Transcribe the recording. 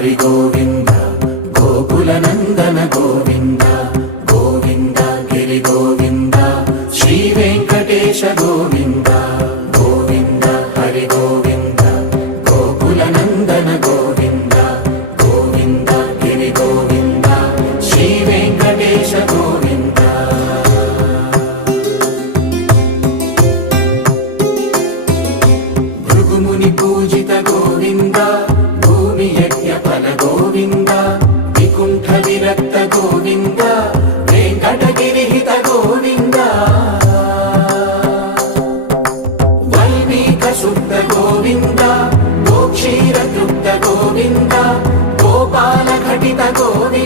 హరి గోవింద గోకుల నందన గోవింద గోవింద గిరి గోవింద శ్రీ వెంకటేశ గోవింద గోవింద హరి గోవింద గోకుల నందన గోవింద గోవింద గిరి గోవింద శ్రీ వెంకటేశ గోవింద భృగుముని పూజిత గోవింద భూమి యజ్ఞ ఫల గోవింద వికుంఠ విరక్త గోవింద వెంకటగిరిహిత గోవింద వల్మీక శుద్ధ గోవింద గోక్షీర తృప్త గోవింద గోపాల ఘటిత గోవింద